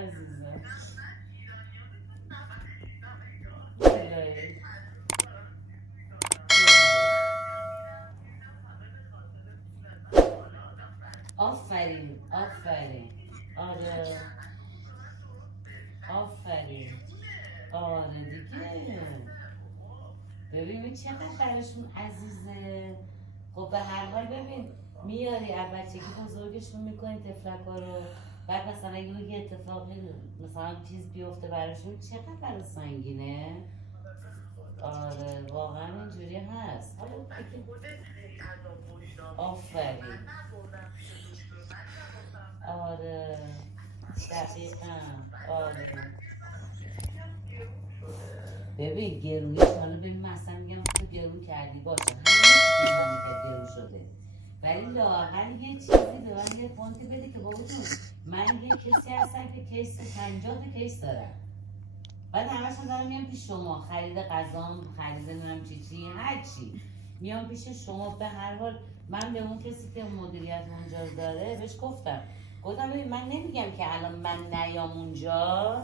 عزیزم الهی. آفرین آفرین. آره آفرین. آره دیگه. ببین چقدر براشون عزیزه. خب به هر حال ببین میاری از بچگی بزرگشون میکنی تفلکا رو، بعد مثلا یه اتفاقی مثلا چیز بیفته براشون چقدر برای سنگینه. آره واقعا اینجوری هست. حالا آفرین. آره دقیقا. آره ببین گرونیش حالا ببین مثلا میگم تو گرون کردی باشه همه چیزی مملکت گرون شده، ولی لااقل یه چیزی به من یه پونتی بده که بابا جون من یه کسی هستم که کیس 50 تا کیس دارم، بعد همشون دارم میام پیش شما خرید غذام خرید نمیدونم چی هر چی میام پیش شما. به هر حال من به اون کسی که مدیریت اونجا رو داره بهش گفتم ببین من نمیگم که الان من نیام اونجا